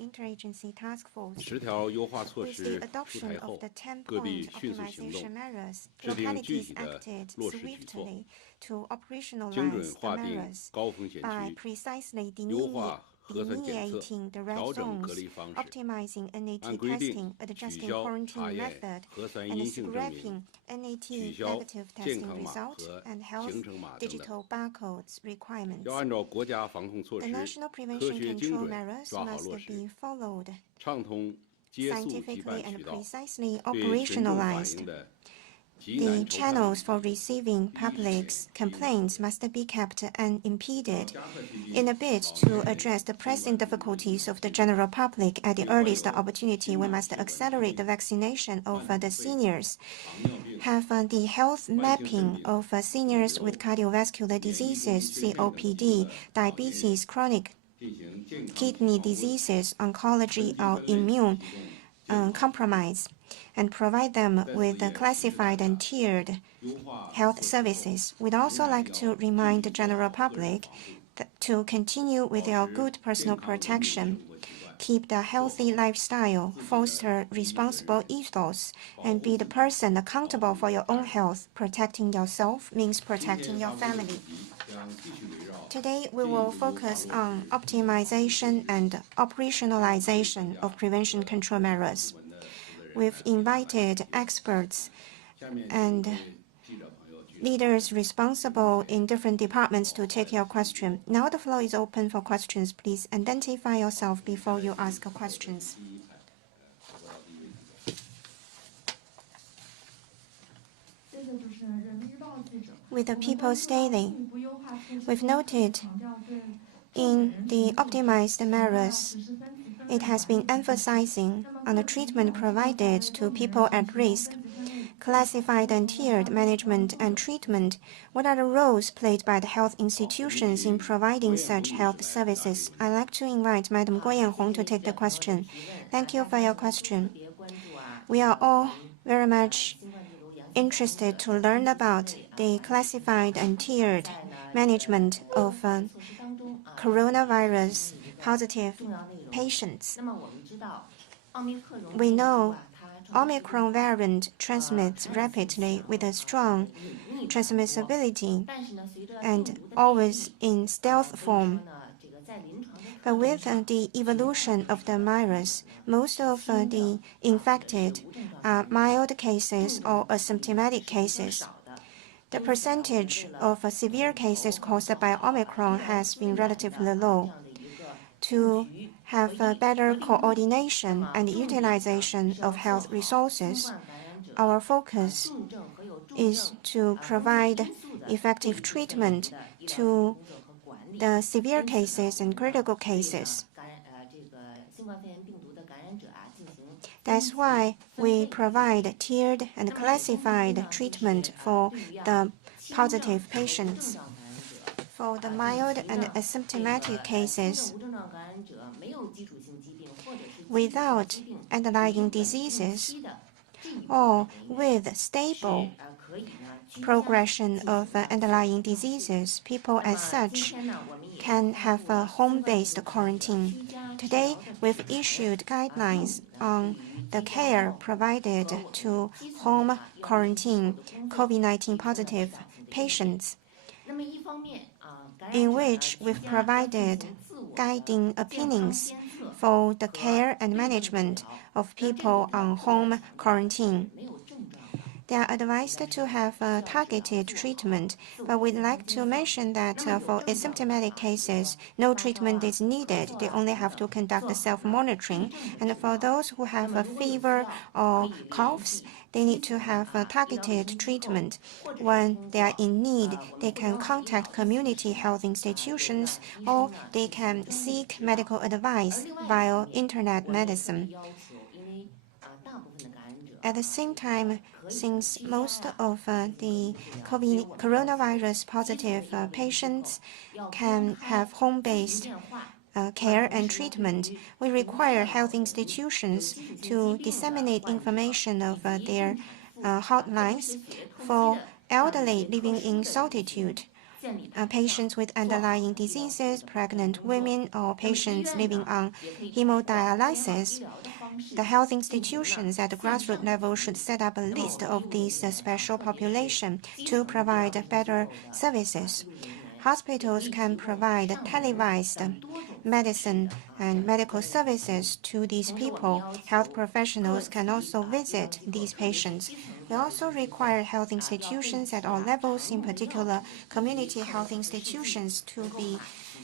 interagency task force. 10条优化措 With 施 the 出 adoption 台 of 后 the 各地 10-point 迅速行动 optimization measures, 制定具 localities 体的 acted 落实举措 swiftly to 精准 operationalize the 划定 measures 高风险 by 区 precisely 优化核酸检测 delineating the red 调整隔 zones, 离方式 optimizing 按 NAT 规定 testing, 取 adjusting 消 quarantine 查验 method, 核酸 and 阴性证明 scrapping NAT 取消 negative 健 testing 康码 result 和 and health 行程码等等 digital barcodes requirements. 要按照国家防控措 The 施 national 科 prevention 学精 control 准 measures 抓好 must 落实 be followed 畅通接速急办 scientifically and 渠道 precisely 对群众反 operationalized. 映的急 The 难愁盼 channels for receiving 第一时间 public's complaints must be kept unimpeded 加快推进 in a bid to address the pressing difficulties of the general public at the earliest opportunity. We must accelerate the vaccination of the seniors, 糖尿病 have the health mapping of seniors with cardiovascular diseases, COPD, diabetes, chronic 进行健康 kidney 情况问 diseases, oncology, or 分类 immune 提供健康 compromise, and provide them 在此 with 也 classified 提示 and 大家 tiered 优化 health 措施后 services. We'd also 仍然 like 要 to remind the 继续做 general 好个人 public 防护 to continue with 保 your 持 good 健 personal 康文明 protection, 生活习惯 keep the healthy lifestyle, 自己的 foster 第一责 responsible 任 ethos, 保 and 护 be the 自己 person 保 accountable 护 for your 他 own 人 health. Protecting yourself means 今 protecting 天 your 发布的主 family. 题将继续围绕 Today, we 进一 will 步优化 focus 落 on 实 optimization and operationalization of prevention control measures. 部门的负责人 We've 来 invited experts 下面请 and 各位记者朋友举手 leaders responsible in different departments to take your question. Now the floor is open for questions. Please identify yourself before you ask questions. 第一排投过到第一位记者 谢谢主持人，人民日报记者。 With the 我们 People's 关注到 Daily, 进一步优化措施 we've 中 noted 强调对 in the optimized measures, 实施分级分类 it has been emphasizing on the treatment provided to people at risk, classified and tiered management and treatment. What are the roles played by the health institutions in providing such health services? I'd like to invite Madam Guo Yanhong to take the question. Thank you for your question. We are all very much interested to learn about the classified and tiered management of coronavirus positive patients. We know Omicron variant transmits rapidly with a strong transmissibility and always in stealth form. But with the evolution of the virus, most of the infected are mild cases or asymptomatic cases. The percentage of severe cases caused by Omicron has been relatively low. To have better coordination and utilization of health resources, our focus is to provide effective treatment to the severe cases and critical cases. That's why we provide tiered and classified treatment for the positive patients. For the mild and asymptomatic cases, without underlying diseases or with stable progression of underlying diseases, people as such can have a home-based quarantine. Today, we've issued guidelines on the care provided to home quarantine COVID-19 positive patients, in which we've provided guiding opinions for the care and management of people on home quarantine. They are advised to have targeted treatment, but we'd like to mention that for asymptomatic cases, no treatment is needed. They only have to conduct self-monitoring. And for those who have a fever or coughs, they need to have targeted treatment. When they are in need, they can contact community health institutions or they can seek medical advice via internet medicine. At the same time, since most of the coronavirus positive patients can have home-based care and treatment, we require health institutions to disseminate information of their hotlines for elderly living in solitude patients with underlying diseases, pregnant women, or patients living on hemodialysis. The health institutions at the grassroots level should set up a list of these special population to provide better services. Hospitals can provide televised medicine and medical services to these people. Health professionals can also visit these patients. We also require health institutions at all levels, in particular community health institutions, to be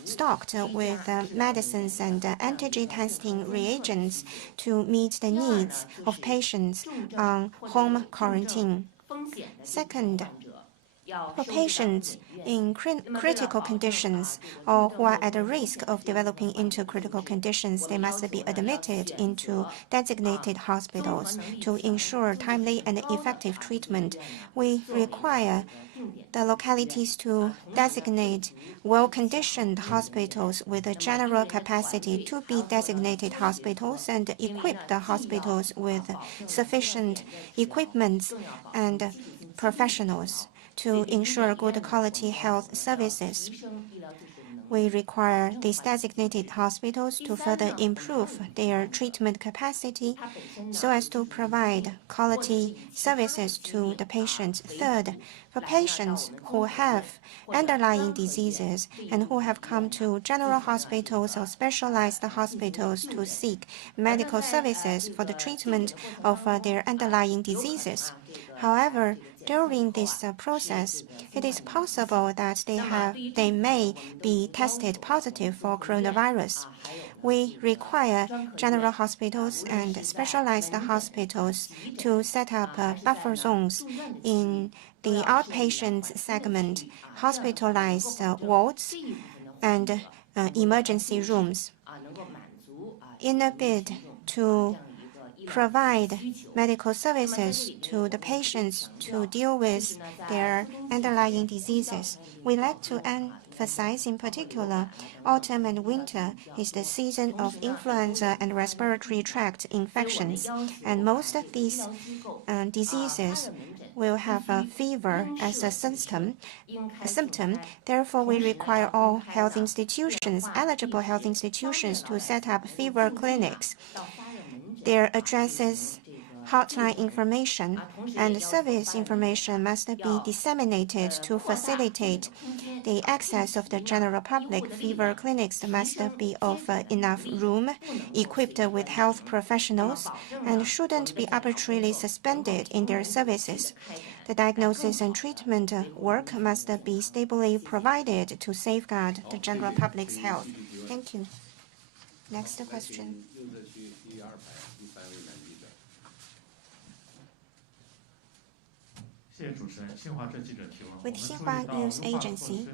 stocked with medicines and antigen testing reagents to meet the needs of patients on home quarantine. Second, for patients in critical conditions or who are at a risk of developing into critical conditions, they must be admitted into designated hospitals to ensure timely and effective treatment. We require the localities to designate well-conditioned hospitals with a general capacity to be designated hospitals and equip the hospitals with sufficient equipment and professionals to ensure good quality health services. We require these designated hospitals to further improve their treatment capacity so as to provide quality services to the patients. Third, for patients who have underlying diseases and who have come to general hospitals or specialized hospitals to seek medical services for the treatment of their underlying diseases. However, during this process, it is possible that they may be tested positive for coronavirus. We require general hospitals and specialized hospitals to set up buffer zones in the outpatient segment, hospitalized wards, and emergency rooms. In a bid to provide medical services to the patients to deal with their underlying diseases. We like to emphasize in particular, autumn and winter is the season of influenza and respiratory tract infections, and most of these diseases will have a fever as a symptom. Therefore, we require all health institutions, eligible health institutions, to set up fever clinics. Their addresses, hotline information, and service information must be disseminated to facilitate the access of the general public. Fever clinics must be of enough room, equipped with health professionals, and shouldn't be arbitrarily suspended in their services. The diagnosis and treatment work must be stably provided to safeguard the general public's health. Thank you. Next question. 右侧区第2排第3位男记者。With Xinhua News Agency,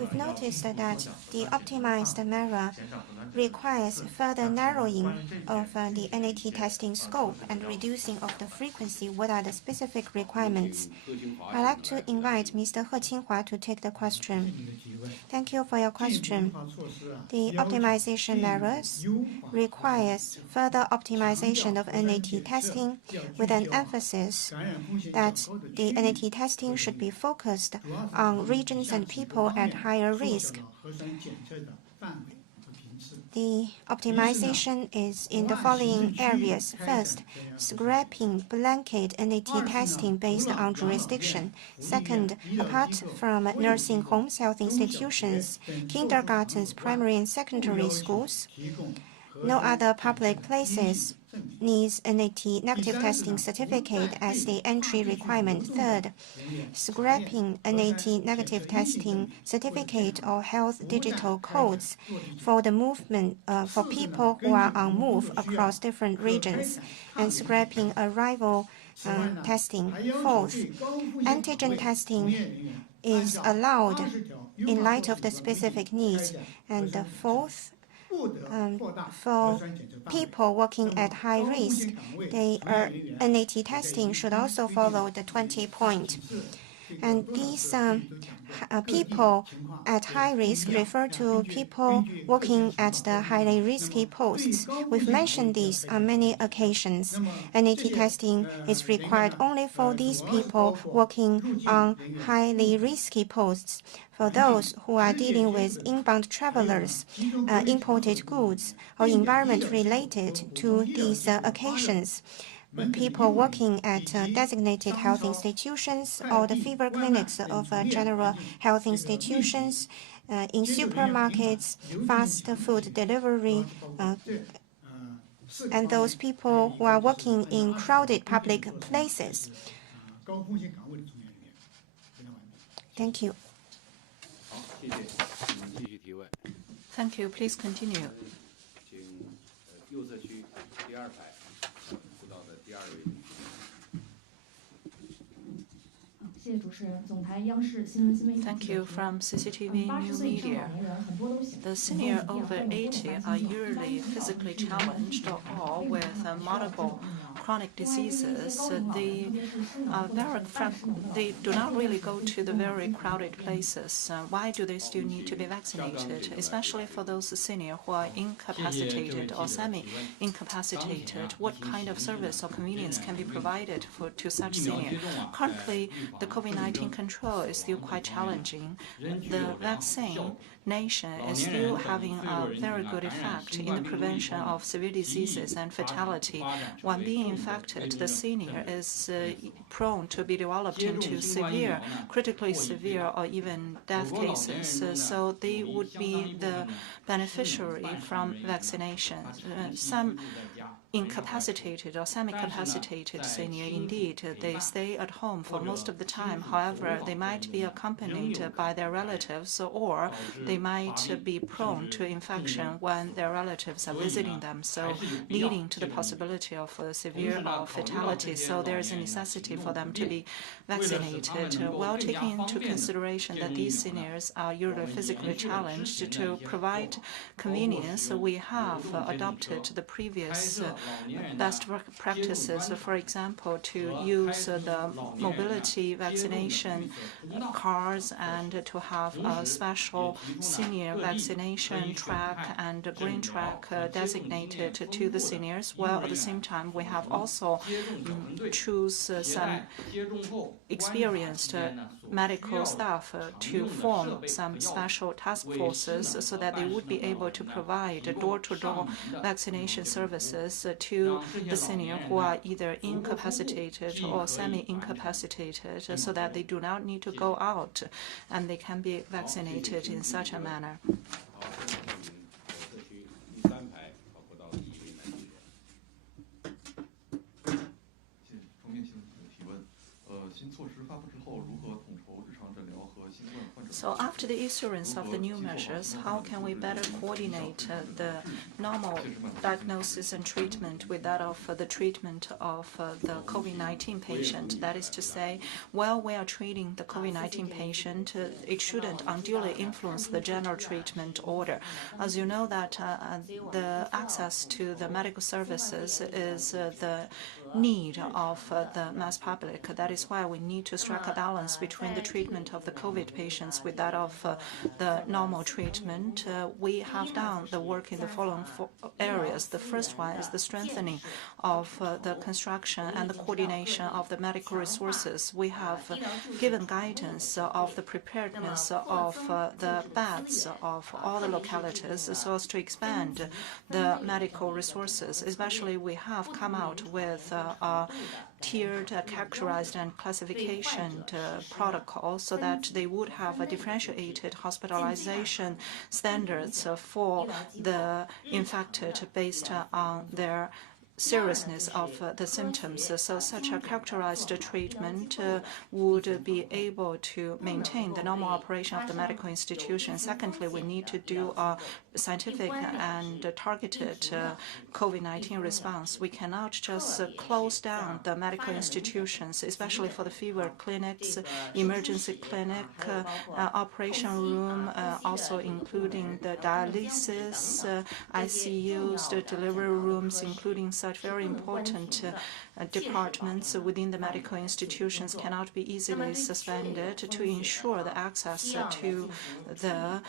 we've noticed that the optimized mirror requires further narrowing of the NAT testing scope and reducing of the frequency. What are the specific requirements? I'd like to invite Mr. He Qinghua to take the question. Thank you for your question. The optimization measures requires further optimization of NAT testing with an emphasis that the NAT testing should be focused on regions and people at higher risk. The optimization is in the following areas. First, scrapping blanket NAT testing based on jurisdiction. Second, apart from nursing homes, health institutions, kindergartens, primary and secondary schools, no other public places needs NAT negative testing certificate as the entry requirement. Third, scrapping NAT negative testing certificate or health digital codes for the movement for people who are on move across different regions, and scrapping arrival testing. Fourth, antigen testing is allowed in light of the specific needs. And the fourth, for people working at high risk, NAT testing should also follow the 20-point And these people at high risk refer to people working at the highly risky posts. We've mentioned these on many occasions. NAT testing is required only for these people working on highly risky posts. For those who are dealing with inbound travelers, imported goods, or environment related to these occasions, people working at designated health institutions or the fever clinics of general health institutions, in supermarkets, fast food delivery, and those people who are working in crowded public places. Thank you. 好，谢谢，我们继续提问。Thank you. Please continue. 请右侧区第2排辅导的第2位女士。谢谢主持人。总台央视新闻新媒体。 Thank you from CCTV 80 New 岁以上 Media. 老年人很多都显 The senior over 80 are usually physically challenged or with multiple chronic diseases. They do not really go to the very crowded places. Why do they still need to be vaccinated, especially for those senior who are incapacitated or semi-incapacitated? What kind of service or convenience can be provided to such senior? Currently, the COVID-19 control is still quite challenging. The vaccine nation is still having a very good effect in the prevention of severe diseases and fatality. When being infected, the senior is prone to be developed into severe, critically severe, or even death cases. So they would be the beneficiary from vaccination. Some incapacitated or semi-capacitated senior, indeed, they stay at home for most of the time. However, they might be accompanied by their relatives, or they might be prone to infection when their relatives are visiting them, so leading to the possibility of severe or fatality. So there is a necessity for them to be vaccinated. While taking into consideration that these seniors are usually physically challenged, to provide convenience, we have adopted the previous best practices, for example, to use the mobility vaccination cards and to have a special senior vaccination track and green track designated to the seniors, while at the same time we have also choose some experienced medical staff to form some special task forces so that they would be able to provide door-to-door vaccination services to the senior who are either incapacitated or semi-incapacitated, so that they do not need to go out and they can be vaccinated in such a manner. 好，左侧区第3排辅导的1位男记者。谢谢方便性提问。新措施发布之后，如何统筹日常诊疗和新冠患者？ So after the issuance of the new measures, how can we better coordinate the normal diagnosis and treatment with that of the treatment of the COVID-19 patient? That is to say, while we are treating the COVID-19 patient, it shouldn't unduly influence the general treatment order. As you know that the access to the medical services is the need of the mass public. That is why we need to strike a balance between the treatment of the COVID patients with that of the normal treatment. We have done the work in the following areas. The first one is the strengthening of the construction and the coordination of the medical resources. We have given guidance of the preparedness of the beds of all the localities so as to expand the medical resources. Especially, we have come out with tiered, characterized, and classification protocol so that they would have a differentiated hospitalization standards for the infected based on their seriousness of the symptoms. So such a characterized treatment would be able to maintain the normal operation of the medical institution. Secondly, we need to do a scientific and targeted COVID-19 response. We cannot just close down the medical institutions, especially for the fever clinics, emergency clinic, operation room, also including the dialysis, ICUs, the delivery rooms, including such very important departments within the medical institutions cannot be easily suspended to ensure the access to the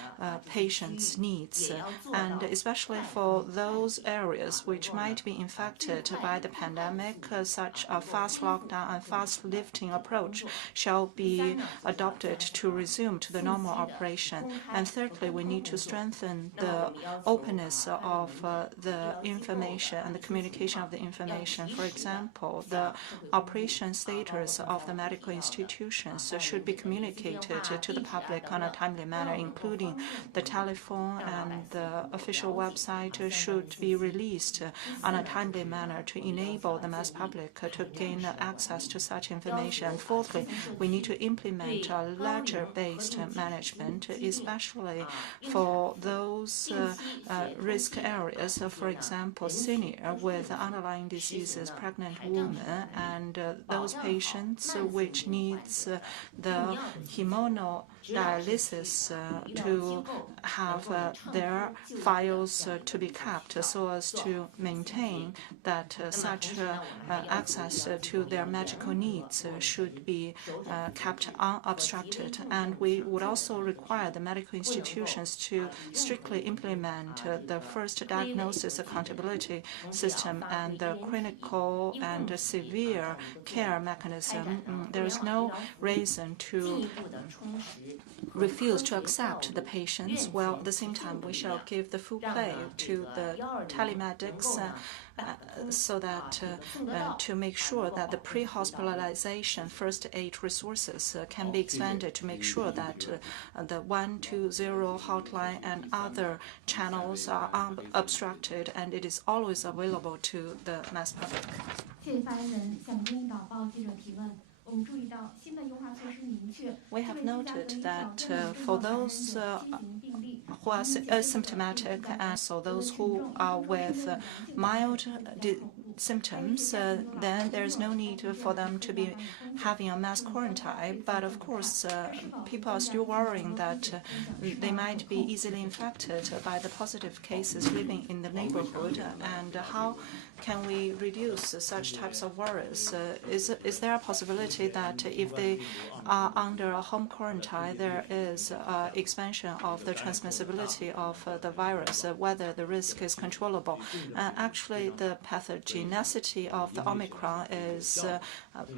patient's needs. And especially for those areas which might be infected by the pandemic, such a fast lockdown and fast lifting approach shall be adopted to resume to the normal operation. And thirdly, we need to strengthen the openness of the information and the communication of the information. For example, the operation status of the medical institutions should be communicated to the public on a timely manner, including the telephone and the official website should be released on a timely manner to enable the mass public to gain access to such information. Fourthly, we need to implement a ledger-based management, especially for those risk areas, for example, senior with underlying diseases, pregnant women, and those patients which needs the hemodialysis to have their files to be kept so as to maintain that such access to their medical needs should be kept unobstructed. And we would also require the medical institutions to strictly implement the first diagnosis accountability system and the clinical and severe care mechanism. There is no reason to refuse to accept the patients, while at the same time we shall give the full play to the telemedics so that to make sure that the pre-hospitalization first aid resources can be expanded to make sure that the 120 hotline and other channels are unobstructed and it is always available to the mass public. 谢谢发言人。下面公益导报记者提问。 We have noted that for those who are asymptomatic and so those who are with mild symptoms, then there is no need for them to be having a mass quarantine. But of course, people are still worrying that they might be easily infected by the positive cases living in the neighborhood. And how can we reduce such types of worries? Is there a possibility that if they are under a home quarantine, there is expansion of the transmissibility of the virus, whether the risk is controllable? Actually, the pathogenicity of the Omicron is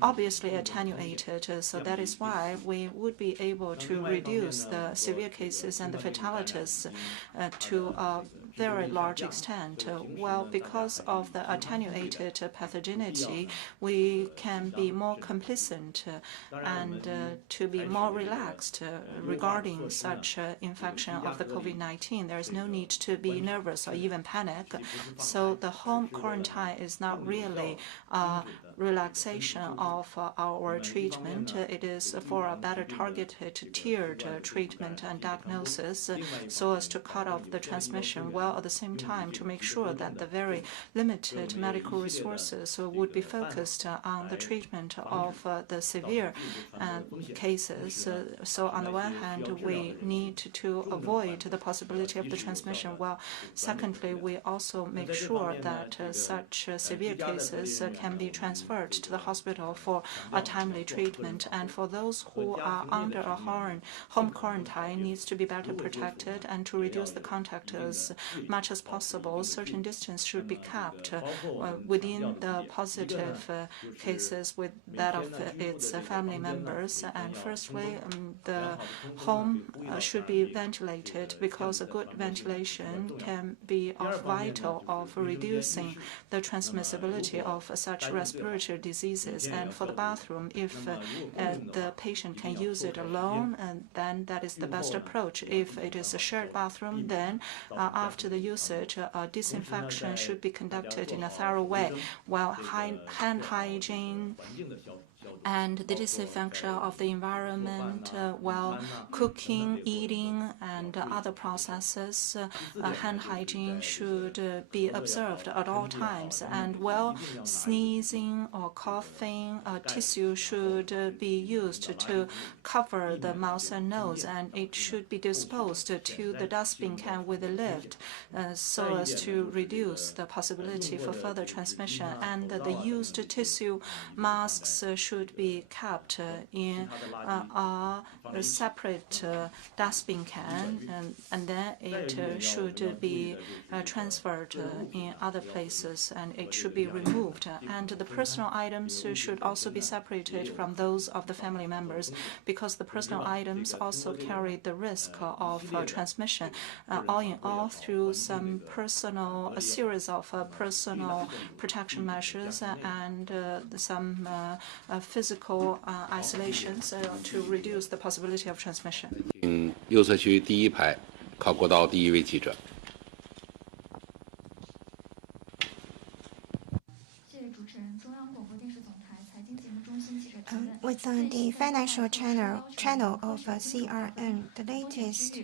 obviously attenuated, so that is why we would be able to reduce the severe cases and the fatalities to a very large extent. Well, because of the attenuated pathogenicity, we can be more complacent and to be more relaxed regarding such infection of the COVID-19. There is no need to be nervous or even panic. So the home quarantine is not really a relaxation of our treatment. It is for a better targeted, tiered treatment and diagnosis so as to cut off the transmission, while at the same time to make sure that the very limited medical resources would be focused on the treatment of the severe cases. So on the one hand, we need to avoid the possibility of the transmission, while secondly, we also make sure that such severe cases can be transferred to the hospital for a timely treatment. And for those who are under a home quarantine needs to be better protected, and to reduce the contact as much as possible, certain distance should be kept within the positive cases with that of its family members. And firstly, the home should be ventilated, because a good ventilation can be vital of reducing the transmissibility of such respiratory diseases. And for the bathroom, if the patient can use it alone, then that is the best approach. If it is a shared bathroom, then after the usage, disinfection should be conducted in a thorough way, while hand hygiene and the disinfection of the environment while cooking, eating, and other processes. Hand hygiene should be observed at all times, and while sneezing or coughing, tissue should be used to cover the mouth and nose, and it should be disposed to the dustbin can with a lift so as to reduce the possibility for further transmission. And the used tissue masks should be kept in a separate dustbin can, and then it should be transferred in other places, and it should be removed. And the personal items should also be separated from those of the family members, because the personal items also carry the risk of transmission. All in all, through a series of personal protection measures and some physical isolations to reduce the possibility of transmission. 请右侧区第一排靠过道第一位记者。谢谢主持人，中央广播电视总台财经节目中心记者提问。 Within the financial channel of CRN, the latest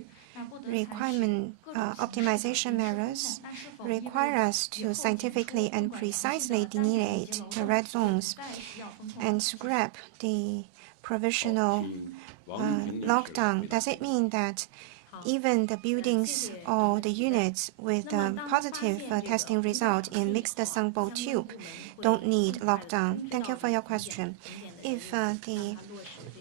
requirement optimization measures require us to scientifically and precisely delineate the red zones and scrap the provisional lockdown. Does it mean that even the buildings or the units with a positive testing result in mixed sample tube don't need lockdown? Thank you for your question. If the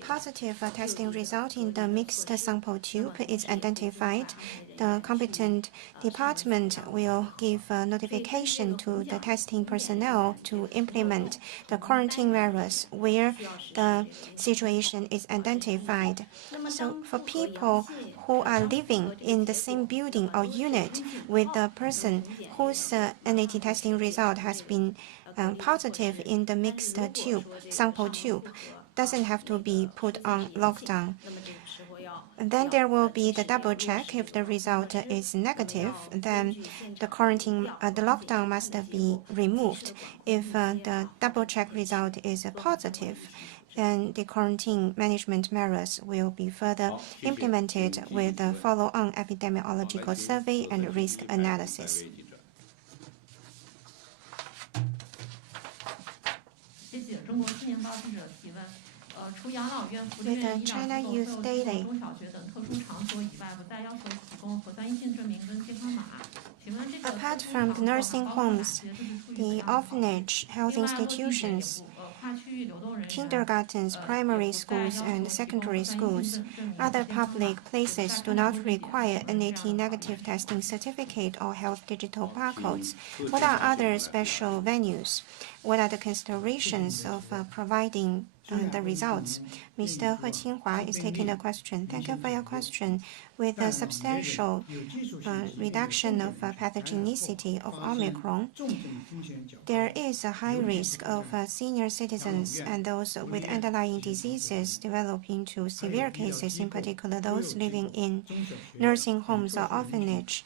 positive testing result in the mixed sample tube is identified, the competent department will give notification to the testing personnel to implement the quarantine measures where the situation is identified. So for people who are living in the same building or unit with the person whose NAT testing result has been positive in the mixed sample tube, doesn't have to be put on lockdown. And then there will be the double check. If the result is negative, then the lockdown must be removed. If the double check result is positive, then the quarantine management measures will be further implemented with a follow-on epidemiological survey and risk analysis. 谢谢中国青年报记者提问。除养老院、福利 With 院、 the 医疗 China 机构、 Youth 社 Daily 中小学等特殊场所以外，不再要求提供核酸阴性证明跟健康码。请问这个 Apart from the nursing homes, the orphanage, health institutions, kindergartens, primary schools, and secondary schools, other public places do not require NAT negative testing certificate or health digital barcodes. What are other special venues? What are the considerations of providing the results? Mr. He Qinghua is taking the question. Thank you for your question. With a substantial reduction of pathogenicity of Omicron, there is a high risk of senior citizens and those with underlying diseases developing to severe cases, in particular those living in nursing homes or orphanage,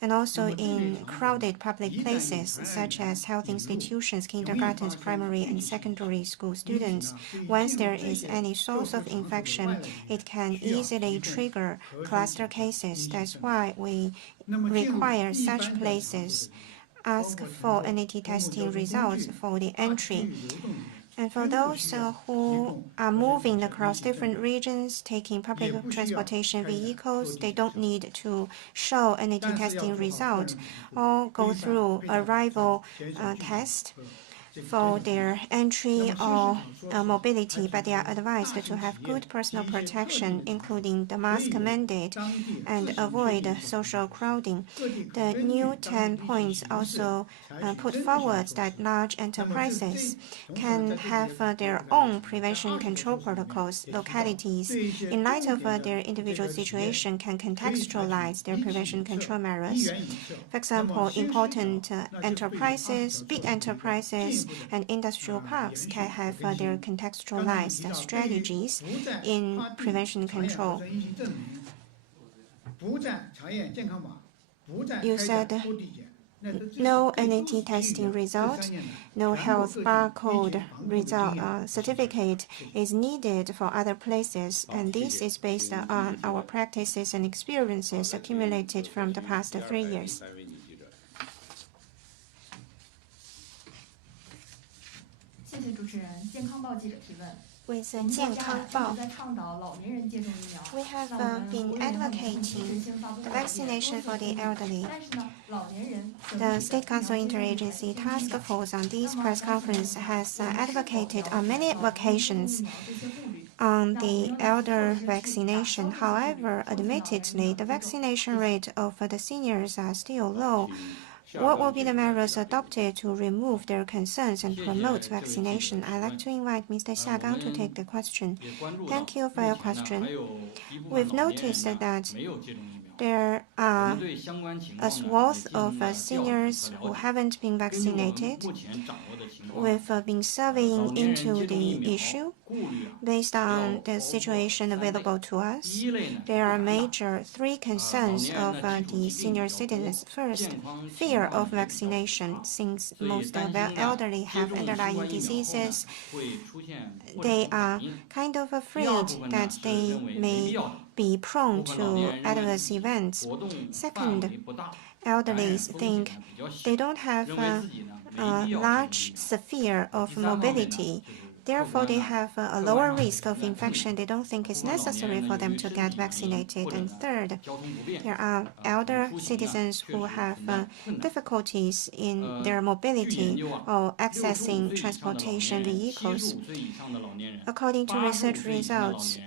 and also in crowded public places such as health institutions, kindergartens, primary and secondary school students. Once there is any source of infection, it can easily trigger cluster cases. That's why we require such places ask for NAT testing results for the entry. And for those who are moving across different regions, taking public transportation vehicles, they don't need to show NAT testing result or go through arrival test for their entry or mobility, but they are advised to have good personal protection, including the mask mandate, and avoid social crowding. The new 10 points also put forward that large enterprises can have their own prevention control protocols. Localities, in light of their individual situation, can contextualize their prevention control measures. For example, important enterprises, big enterprises, and industrial parks can have their contextualized strategies in prevention control. You said no NAT testing result, no health barcode result certificate is needed for other places, and this is based on our practices and experiences accumulated from the past 3 years. 第3位女记者。谢谢主持人。健康报记者提问。 With 我们国健家康报一直在倡导老年人接种疫苗。 we have 那我们 been 国人和民 advocating 先发布 the 了也 vaccination 多 for 次 the 呼吁 elderly. 但是呢，老年人 The State Council Interagency Task Force on this press conference has advocated on many occasions on the elder vaccination. However, admittedly, the vaccination rate of the seniors are still low. What will be the measures adopted to remove their concerns and promote vaccination? I'd like to invite Mr. Xia Gang to take the question. Thank you for your question. We've noticed that there are a swath of seniors who haven't been vaccinated. We've been surveying into the issue. Based on the situation available to us, there are major 3 concerns of the senior citizens. First, fear of vaccination, since most of the elderly have underlying diseases. They are kind of afraid that they may be prone to adverse events. Second, elderly think they don't have a large sphere of mobility. Therefore, they have a lower risk of infection. They don't think it's necessary for them to get vaccinated. And third, there are elder citizens who have difficulties in their mobility or accessing transportation vehicles. According to research results,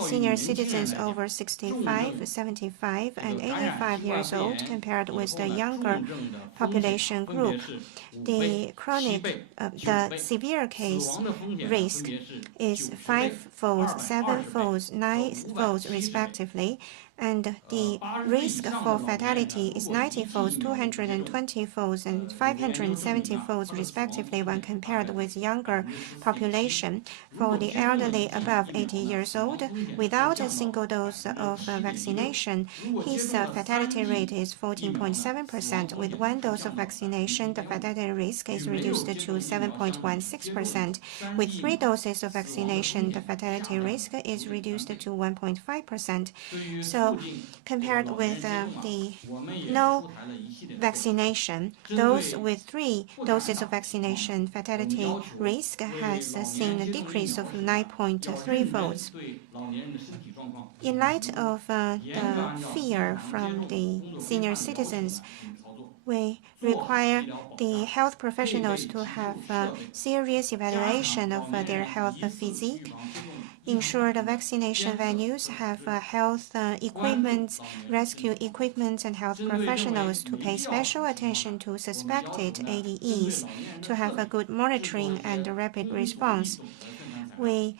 senior citizens over 65, 75, and 85 years old, compared with the younger population group, the severe case risk is 5-fold, 7-fold, 9-fold respectively, and the risk for fatality is 90-fold, 220-fold, and 570-fold respectively when compared with younger population. For the elderly above 80 years old, without a single dose of vaccination, his fatality rate is 14.7%. With 1 dose of vaccination, the fatality risk is reduced to 7.16%. With 3 doses of vaccination, the fatality risk is reduced to 1.5%. So, compared with the no vaccination, those with 3 doses of vaccination, fatality risk has seen a decrease of 9.3 folds. In light of the fear from the senior citizens, we require the health professionals to have a serious evaluation of their health physique, ensure the vaccination venues have health equipment, rescue equipment, and health professionals to pay special attention to suspected ADEs, to have a good monitoring and rapid response. We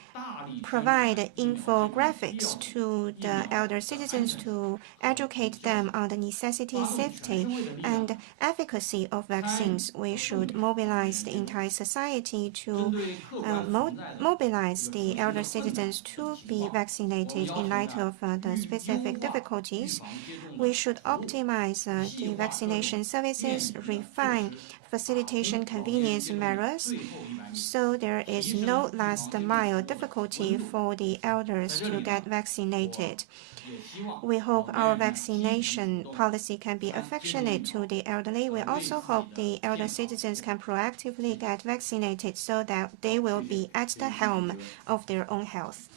provide infographics to the elder citizens to educate them on the necessity, safety, and efficacy of vaccines. We should mobilize the entire society to mobilize the elder citizens to be vaccinated in light of the specific difficulties. We should optimize the vaccination services, refine facilitation convenience measures, so there is no last-mile difficulty for the elders to get vaccinated. We hope our vaccination policy can be affectionate to the elderly. We also hope the elder citizens can proactively get vaccinated so that they will be at the helm of their own health.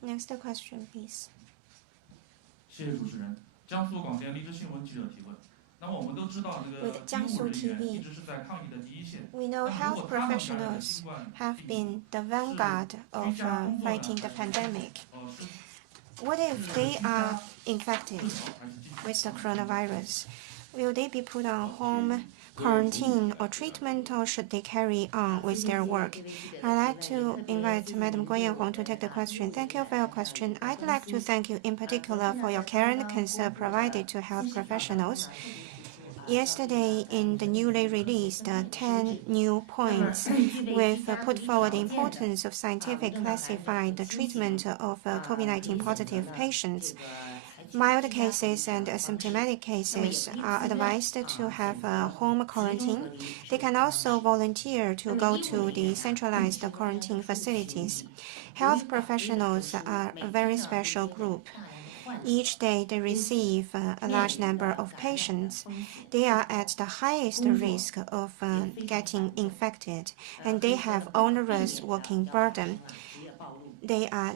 Next question, please. 谢谢主持人。江苏广电荔枝新闻记者提问。那么我们都知道，这个 With 医 Jiangsu 务人员 TV, 一直是在抗疫的第一线。 we know health professionals have been the vanguard of fighting the pandemic. What if they are infected with the coronavirus? Will they be put on home quarantine or treatment, or should they carry on with their work? I'd like to invite Madam Guo Yanhong to take the question. Thank you for your question. I'd like to thank you in particular for your care and concern provided to health professionals. Yesterday, in the newly released 10 new points, we've put forward the importance of scientific classified treatment of COVID-19 positive patients. Mild cases and asymptomatic cases are advised to have a home quarantine. They can also volunteer to go to the centralized quarantine facilities. Health professionals are a very special group. Each day they receive a large number of patients. They are at the highest risk of getting infected, and they have onerous working burden. They are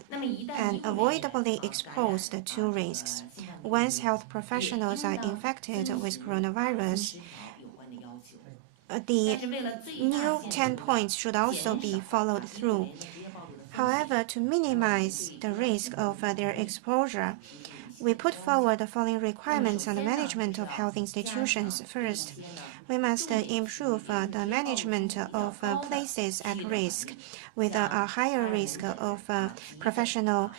unavoidably exposed to risks. Once health professionals are infected with coronavirus, the new 10 points should also be followed through. However, to minimize the risk of their exposure, we put forward the following requirements on the management of health institutions. First, we must improve the management of places at risk with a higher risk of professional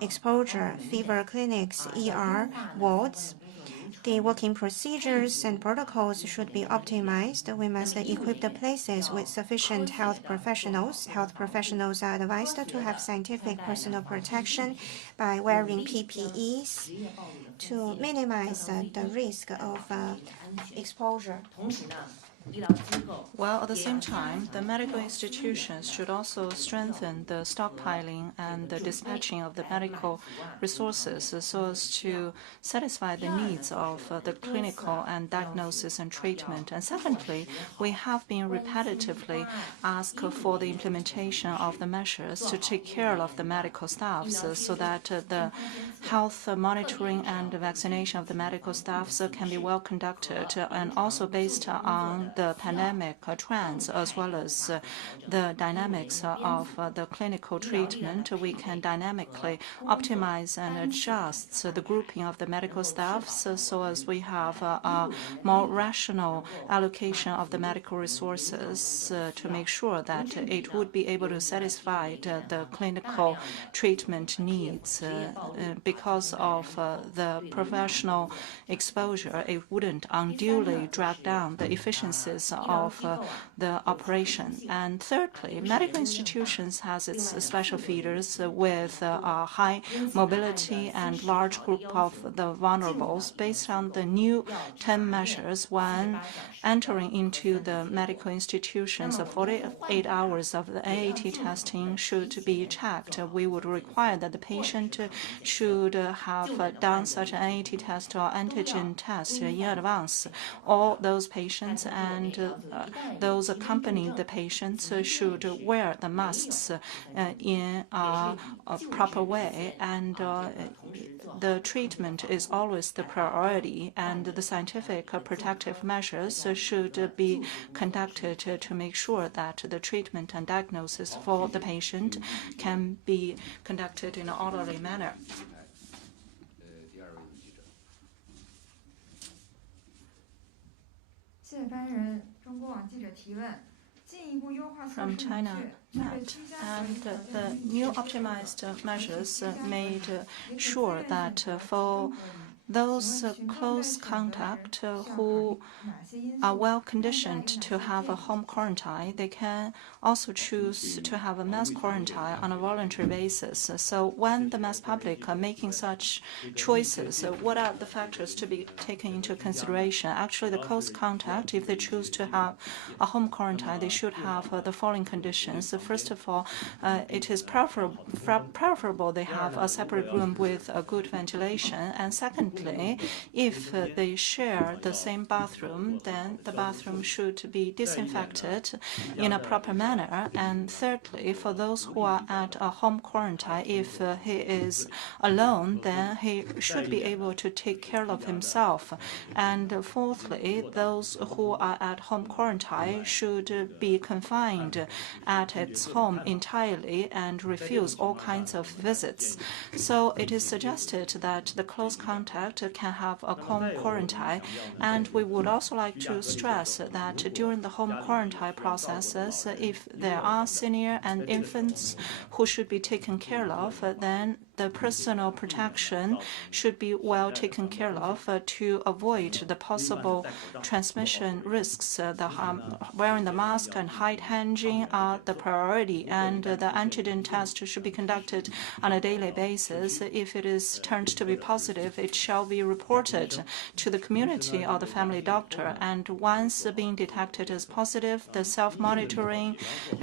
exposure, fever clinics, ER, wards. The working procedures and protocols should be optimized. We must equip the places with sufficient health professionals. Health professionals are advised to have scientific personal protection by wearing PPEs to minimize the risk of exposure. While at the same time, the medical institutions should also strengthen the stockpiling and the dispatching of the medical resources so as to satisfy the needs of the clinical and diagnosis and treatment. And secondly, we have been repetitively asked for the implementation of the measures to take care of the medical staffs so that the health monitoring and vaccination of the medical staffs can be well conducted, and also based on the pandemic trends as well as the dynamics of the clinical treatment, we can dynamically optimize and adjust the grouping of the medical staffs so as we have a more rational allocation of the medical resources to make sure that it would be able to satisfy the clinical treatment needs. Because of the professional exposure, it wouldn't unduly drag down the efficiencies of the operation. And thirdly, medical institutions has its special feeders with a high mobility and large group of the vulnerables. Based on the new 10 measures, when entering into the medical institutions, 48 hours of the AAT testing should be checked. We would require that the patient should have done such an AAT test or antigen test in advance. All those patients and those accompanying the patients should wear the masks in a proper way, and the treatment is always the priority, and the scientific protective measures should be conducted to make sure that the treatment and diagnosis for the patient can be conducted in an orderly manner. 第二位记者。谢谢发言人。中国网记者提问：进一步优化措 From 施 China 具备 Net, 居家 and 隔离条 the 件 new optimized measures made sure that for those close contact who are well conditioned to have a home quarantine, they can also choose to have a mass quarantine on a voluntary basis. So when the mass public are making such choices, what are the factors to be taken into consideration? Actually, the close contact, if they choose to have a home quarantine, they should have the following conditions. First of all, it is preferable they have a separate room with a good ventilation. And secondly, if they share the same bathroom, then the bathroom should be disinfected in a proper manner. And thirdly, for those who are at a home quarantine, if he is alone, then he should be able to take care of himself. And fourthly, those who are at home quarantine should be confined at its home entirely and refuse all kinds of visits. So it is suggested that the close contact can have a home quarantine. And we would also like to stress that during the home quarantine processes, if there are senior and infants who should be taken care of, then the personal protection should be well taken care of to avoid the possible transmission risks. Wearing the mask and hygiene are the priority, and the antigen test should be conducted on a daily basis. If it is turned to be positive, it shall be reported to the community or the family doctor. And once being detected as positive, the self-monitoring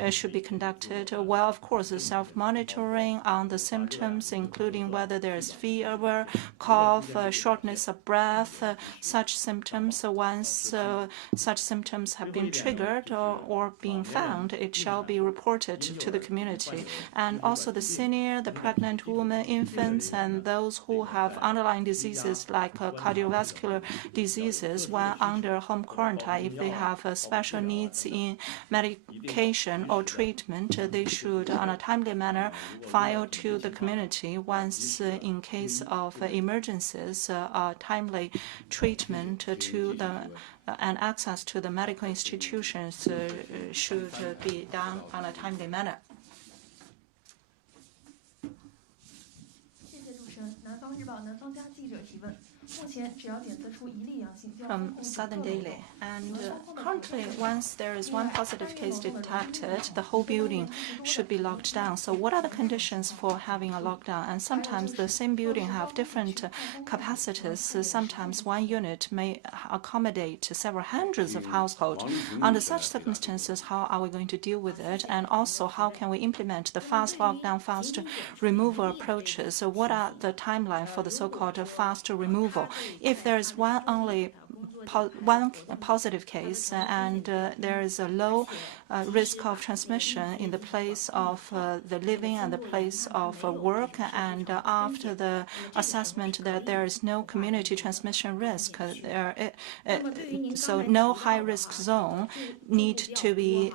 should be conducted. Well, of course, the self-monitoring on the symptoms, including whether there is fever, cough, shortness of breath, such symptoms. Once such symptoms have been triggered or being found, it shall be reported to the community. And also the senior, the pregnant woman, infants, and those who have underlying diseases like cardiovascular diseases, when under home quarantine, if they have special needs in medication or treatment, they should, on a timely manner, file to the community. Once, in case of emergencies, timely treatment to the and access to the medical institutions should be done on a timely manner. 谢谢主持人。南方日报南方家记者提问。 From Southern Daily. And currently, once there is one positive case detected, the whole building should be locked down. So what are the conditions for having a lockdown? And sometimes the same building have different capacities. Sometimes one unit may accommodate several hundreds of households. Under such circumstances, how are we going to deal with it? And also, how can we implement the fast lockdown, fast removal approaches? So what are the timeline for the so-called fast removal? If there is one positive case and there is a low risk of transmission in the place of the living and the place of work, and after the assessment that there is no community transmission risk, so no high-risk zone need to be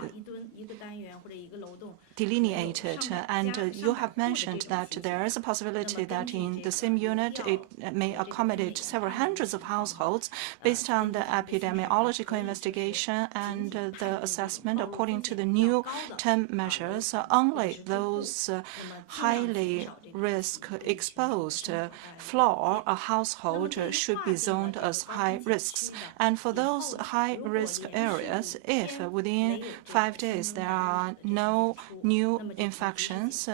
delineated. And you have mentioned that there is a possibility that in the same unit it may accommodate several hundreds of households. Based on the epidemiological investigation and the assessment according to the new term measures, only those highly risk exposed floor or household should be zoned as high risks. And for those high risk areas, if within 5 days there are no new infections,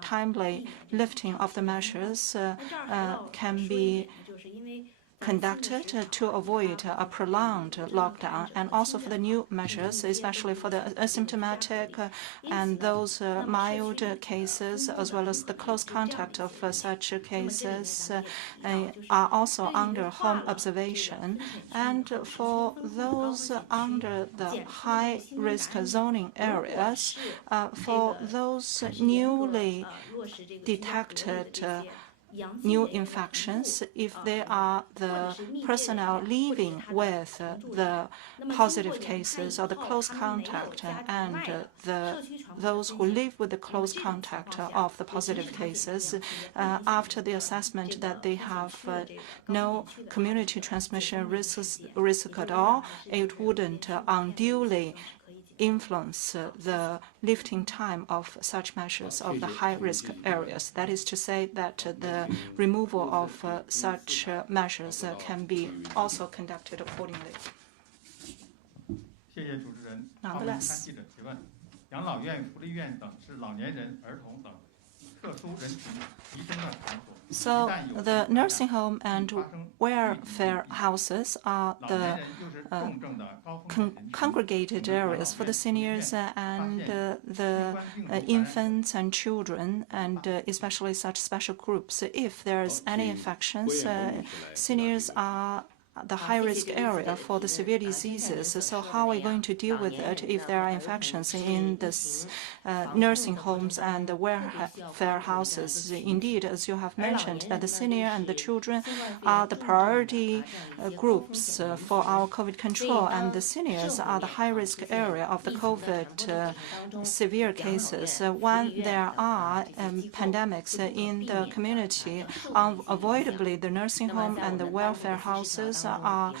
timely lifting of the measures can be conducted to avoid a prolonged lockdown. And also for the new measures, especially for the asymptomatic and those mild cases, as well as the close contact of such cases, are also under home observation. And for those under the high-risk zoning areas, for those newly detected new infections, if they are the personnel living with the positive cases or the close contact, and those who live with the close contact of the positive cases, after the assessment that they have no community transmission risk at all, it wouldn't unduly influence the lifting time of such measures of the high-risk areas. That is to say that the removal of such measures can be also conducted accordingly. 谢谢主持人。 Nonetheless, 记者提问：养老院、福利院等是老年人、儿童等特殊人群集中的场所。 So the nursing home and welfare houses are the congregated areas for the seniors and the infants and children, and especially such special groups. If there's any infections, seniors are the high-risk area for the severe diseases. So how are we going to deal with it if there are infections in the nursing homes and the welfare houses? Indeed, as you have mentioned, that the senior and the children are the priority groups for our COVID control, and the seniors are the high-risk area of the COVID severe cases. When there are pandemics in the community, unavoidably the nursing home and the welfare houses are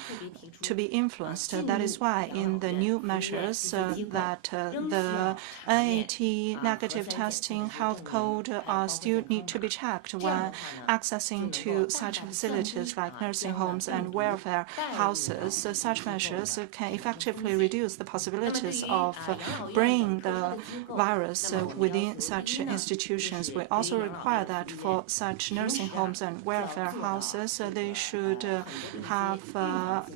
to be influenced. That is why in the new measures that the NAT, negative testing, health code still need to be checked when accessing to such facilities like nursing homes and welfare houses. Such measures can effectively reduce the possibilities of bringing the virus within such institutions. We also require that for such nursing homes and welfare houses, they should have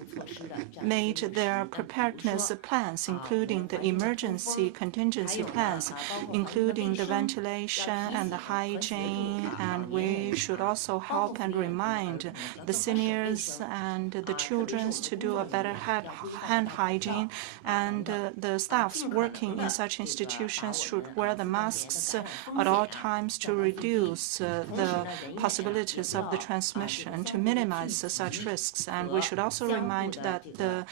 made their preparedness plans, including the emergency contingency plans, including the ventilation and the hygiene, and we should also help and remind the seniors and the children to do a better hand hygiene, and the staffs working in such institutions should wear the masks at all times to reduce the possibilities of the transmission, to minimize such risks. And we should also remind that the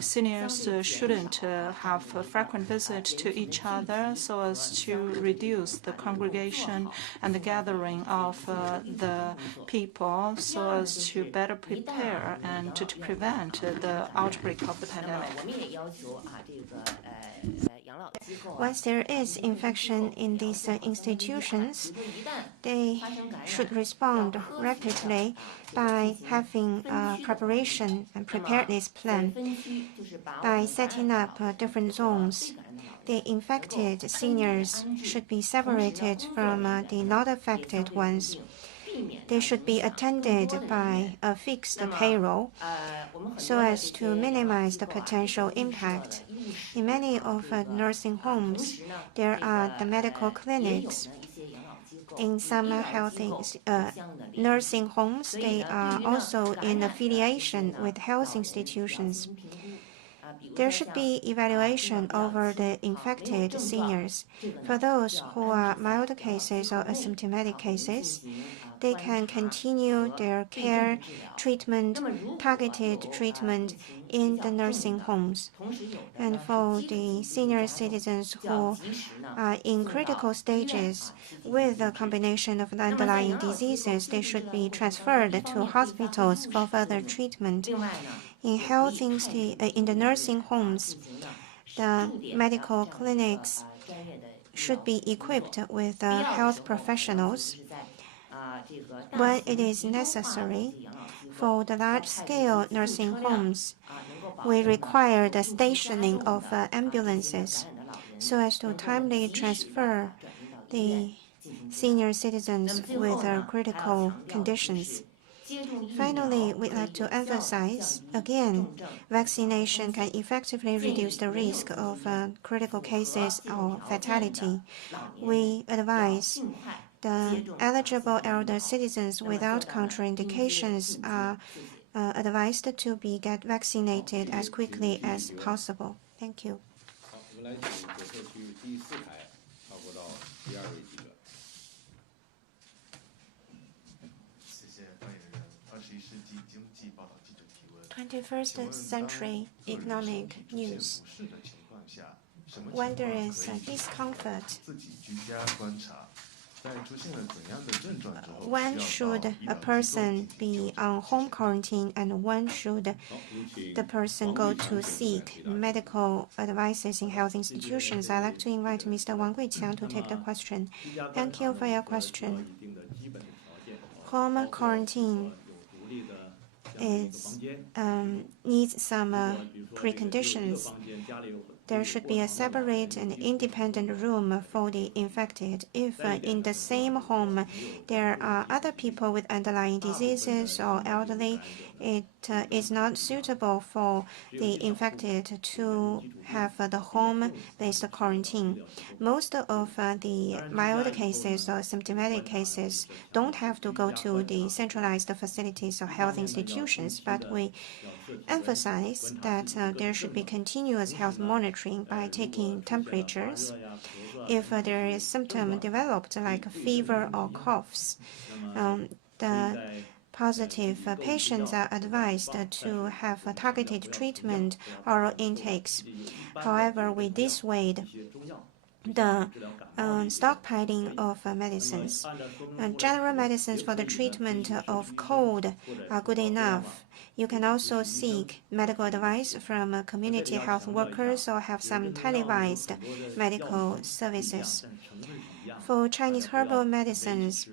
seniors shouldn't have a frequent visit to each other so as to reduce the congregation and the gathering of the people, so as to better prepare and to prevent the outbreak of the pandemic. Once there is infection in these institutions, they should respond rapidly by having a preparation and preparedness plan, by setting up different zones. The infected seniors should be separated from the not affected ones. They should be attended by a fixed payroll so as to minimize the potential impact. In many of nursing homes, there are the medical clinics. In some nursing homes, they are also in affiliation with health institutions. There should be evaluation over the infected seniors. For those who are mild cases or asymptomatic cases, they can continue their care, treatment, targeted treatment in the nursing homes. And for the senior citizens who are in critical stages with a combination of underlying diseases, they should be transferred to hospitals for further treatment. In the nursing homes, the medical clinics should be equipped with health professionals. When it is necessary, for the large-scale nursing homes, we require the stationing of ambulances so as to timely transfer the senior citizens with critical conditions. Finally, we'd like to emphasize, again, vaccination can effectively reduce the risk of critical cases or fatality. We advise the eligible elder citizens without contraindications are advised to get vaccinated as quickly as possible. Thank you. 好，我们来请左侧区第4排靠过到第2位记者。谢谢发言人。21世纪经济报道记者提问。 21st century economic news. When there is discomfort, when should a person be on home quarantine and when should the person go to seek medical advices in health institutions? I'd like to invite Mr. Wang Guiqiang to take the question. Thank you for your question. Home quarantine needs some preconditions. There should be a separate and independent room for the infected. If in the same home there are other people with underlying diseases or elderly, it is not suitable for the infected to have the home-based quarantine. Most of the mild cases or symptomatic cases don't have to go to the centralized facilities or health institutions, but we emphasize that there should be continuous health monitoring by taking temperatures. If there is symptom developed like fever or coughs, the positive patients are advised to have a targeted treatment oral intakes. However, we dissuade the stockpiling of medicines. General medicines for the treatment of cold are good enough. You can also seek medical advice from community health workers or have some televised medical services. For Chinese herbal medicines,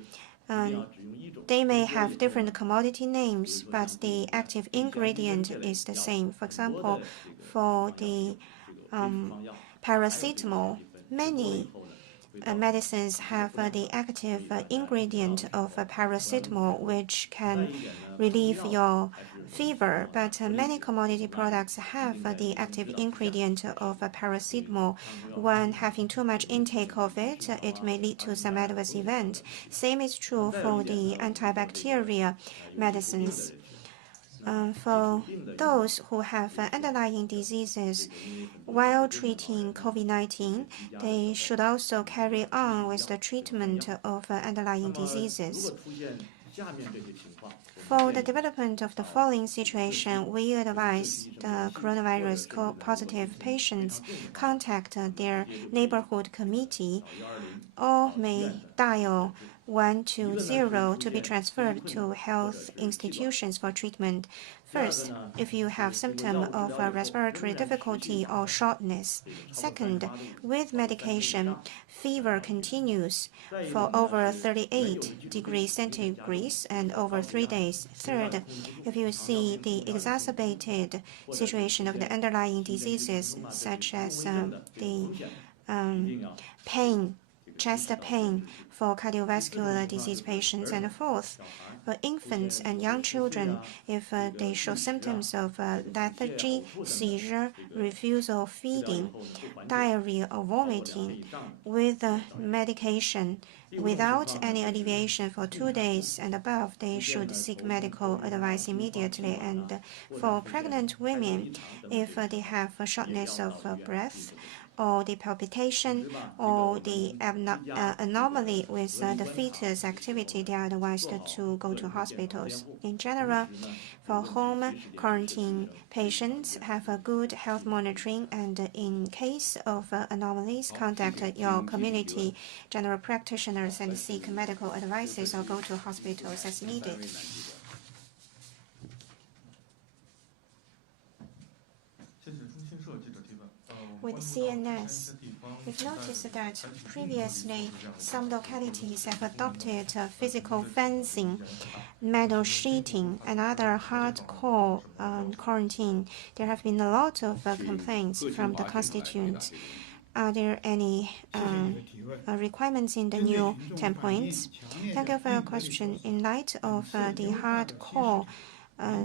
they may have different commodity names, but the active ingredient is the same. For example, for the paracetamol, many medicines have the active ingredient of paracetamol, which can relieve your fever, but many commodity products have the active ingredient of paracetamol. When having too much intake of it, it may lead to some adverse event. Same is true for the antibacterial medicines. For those who have underlying diseases, while treating COVID-19, they should also carry on with the treatment of underlying diseases. For the development of the following situation, we advise the coronavirus positive patients contact their neighborhood committee or may dial 120 to be transferred to health institutions for treatment. First, if you have symptoms of respiratory difficulty or shortness. Second, with medication, fever continues for over 38 degrees centigrade and over 3 days. Third, if you see the exacerbated situation of the underlying diseases, such as the chest pain for cardiovascular disease patients. And fourth, for infants and young children, if they show symptoms of lethargy, seizure, refusal of feeding, diarrhea or vomiting, with medication without any alleviation for 2 days and above, they should seek medical advice immediately. And for pregnant women, if they have a shortness of breath, or the palpitation, or the anomaly with the fetus activity, they are advised to go to hospitals. In general, for home quarantine patients, have a good health monitoring, and in case of anomalies, contact your community general practitioners and seek medical advices or go to hospitals as needed. With CNS, we've noticed that previously some localities have adopted physical fencing, metal sheeting, and other hardcore quarantine. There have been a lot of complaints from the constituents. Are there any requirements in the new 10 points? Thank you for your question. In light of the hardcore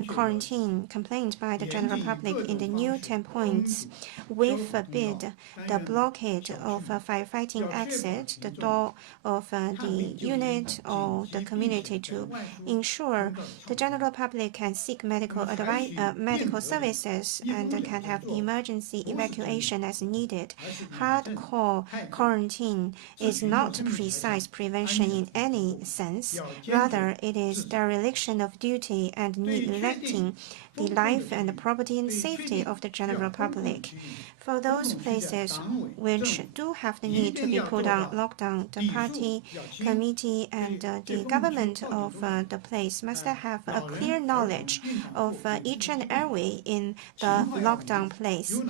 quarantine complained by the general public in the new 10 points, we forbid the blockade of firefighting exit, the door of the unit or the community to ensure the general public can seek medical services and can have emergency evacuation as needed. Hardcore quarantine is not precise prevention in any sense. Rather, it is dereliction of duty and neglecting the life and property and safety of the general public. For those places which do have the need to be put on lockdown, the party, committee, and the government of the place must have a clear knowledge of each and every in the lockdown place.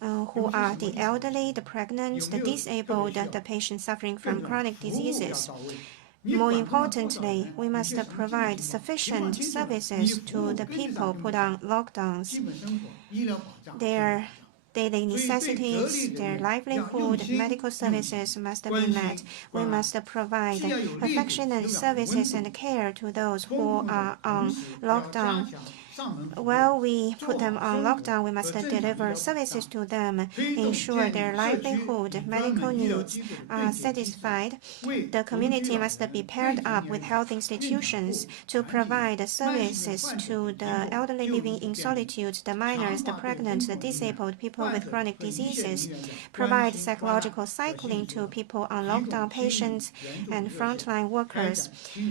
Who are the elderly, the pregnant, the disabled, the patients suffering from chronic diseases. More importantly, we must provide sufficient services to the people put on lockdowns. Their daily necessities, their livelihood, medical services must be met. We must provide affectionate services and care to those who are on lockdown. While we put them on lockdown, we must deliver services to them, ensure their livelihood, medical needs are satisfied. The community must be paired up with health institutions to provide services to the elderly living in solitude, the minors, the pregnant, the disabled, people with chronic diseases, provide psychological cycling to people on lockdown patients and frontline workers,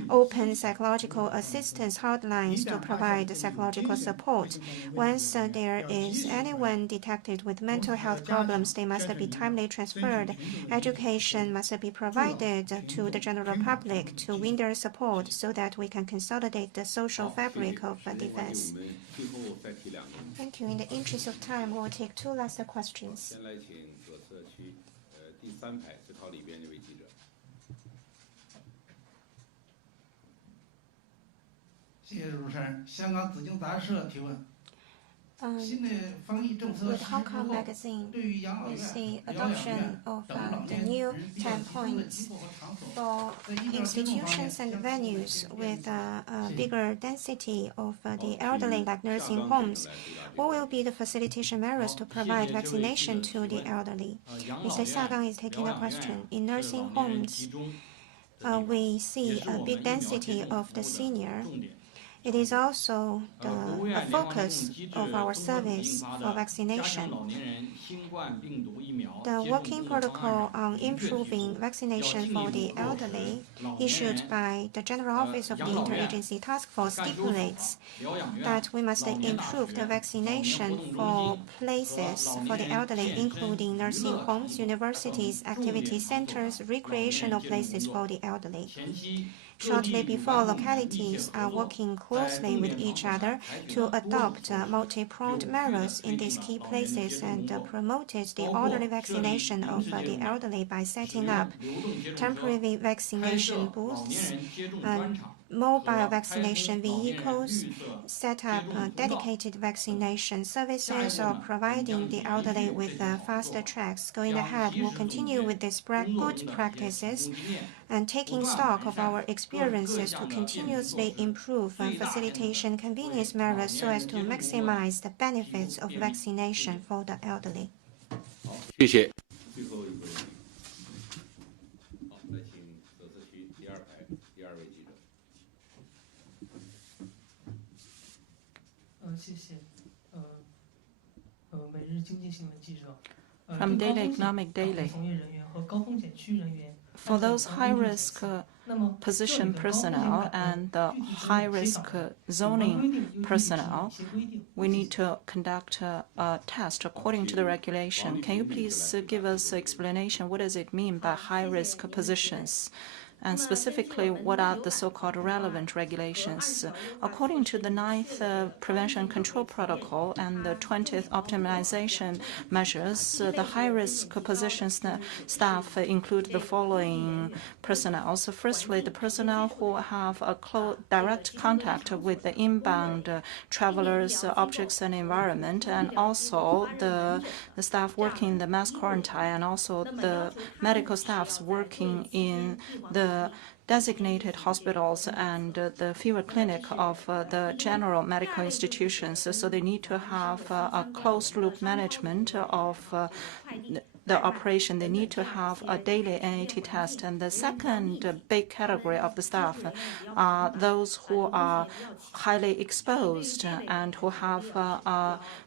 open psychological assistance hotlines to provide psychological psychological support. Once there is anyone detected with mental health problems, they must be timely transferred. Education must be provided to the general public to win their support so that we can consolidate the social fabric of defense. Thank you. In the interest of time, we'll take 2 last questions. 先来请左侧区第3排最靠里边那位记者。谢谢主持人。香港紫荆杂志社提问。 With Hong Kong Magazine, we see adoption of the new 10 points for institutions and venues with a bigger density of the elderly, like nursing homes. What will be the facilitation measures to provide vaccination to the elderly? Mr. Xia Gang is taking the question. In nursing homes, we see a big density of the senior. It is also a focus of our service for vaccination. The working protocol on improving vaccination for the elderly, issued by the General Office of the Interagency Task Force, stipulates that we must improve the vaccination for places for the elderly, including nursing homes, universities, activity centers, recreational places for the elderly. Shortly before, localities are working closely with each other to adopt multi-pronged measures in these key places and promoted the orderly vaccination of the elderly by setting up temporary vaccination booths and mobile vaccination vehicles, set up dedicated vaccination services, or providing the elderly with faster tracks. Going ahead, we'll continue with these good practices and taking stock of our experiences to continuously improve facilitation convenience measures so as to maximize the benefits of vaccination for the elderly. 谢谢。最后一个问题。好，来请左侧区第2排第2位记者。谢谢。每日经济新闻记者。 From Daily Economic Daily. 从业人员和高风险区人员。 For those high-risk position personnel and the high-risk zoning personnel, we need to conduct a test according to the regulation. Can you please give us an explanation? What does it mean by high-risk positions? And specifically, what are the so-called relevant regulations? According to the 9th Prevention and Control Protocol and the 20th Optimization Measures, the high-risk positions staff include the following personnel. So firstly, the personnel who have a direct contact with the inbound travelers, objects, and environment, and also the staff working in the mass quarantine, and also the medical staffs working in the designated hospitals and the fever clinic of the general medical institutions. So they need to have a closed-loop management of the operation. They need to have a daily NAT test. And the second big category of the staff are those who are highly exposed and who have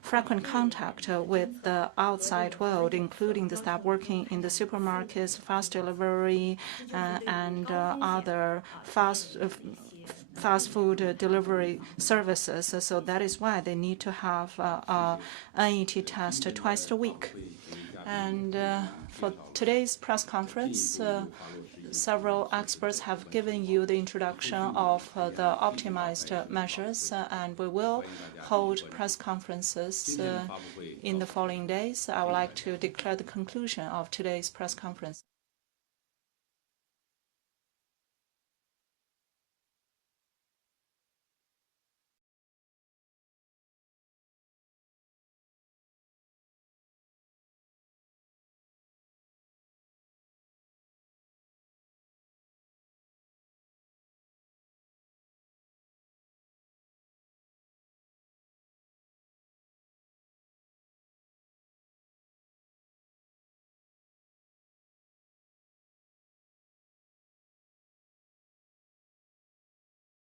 frequent contact with the outside world, including the staff working in the supermarkets, fast delivery, and other fast food delivery services. So that is why they need to have a NAT test twice a week. And for today's press conference, several experts have given you the introduction of the optimized measures, and we will hold press conferences in the following days. I would like to declare the conclusion of today's press conference.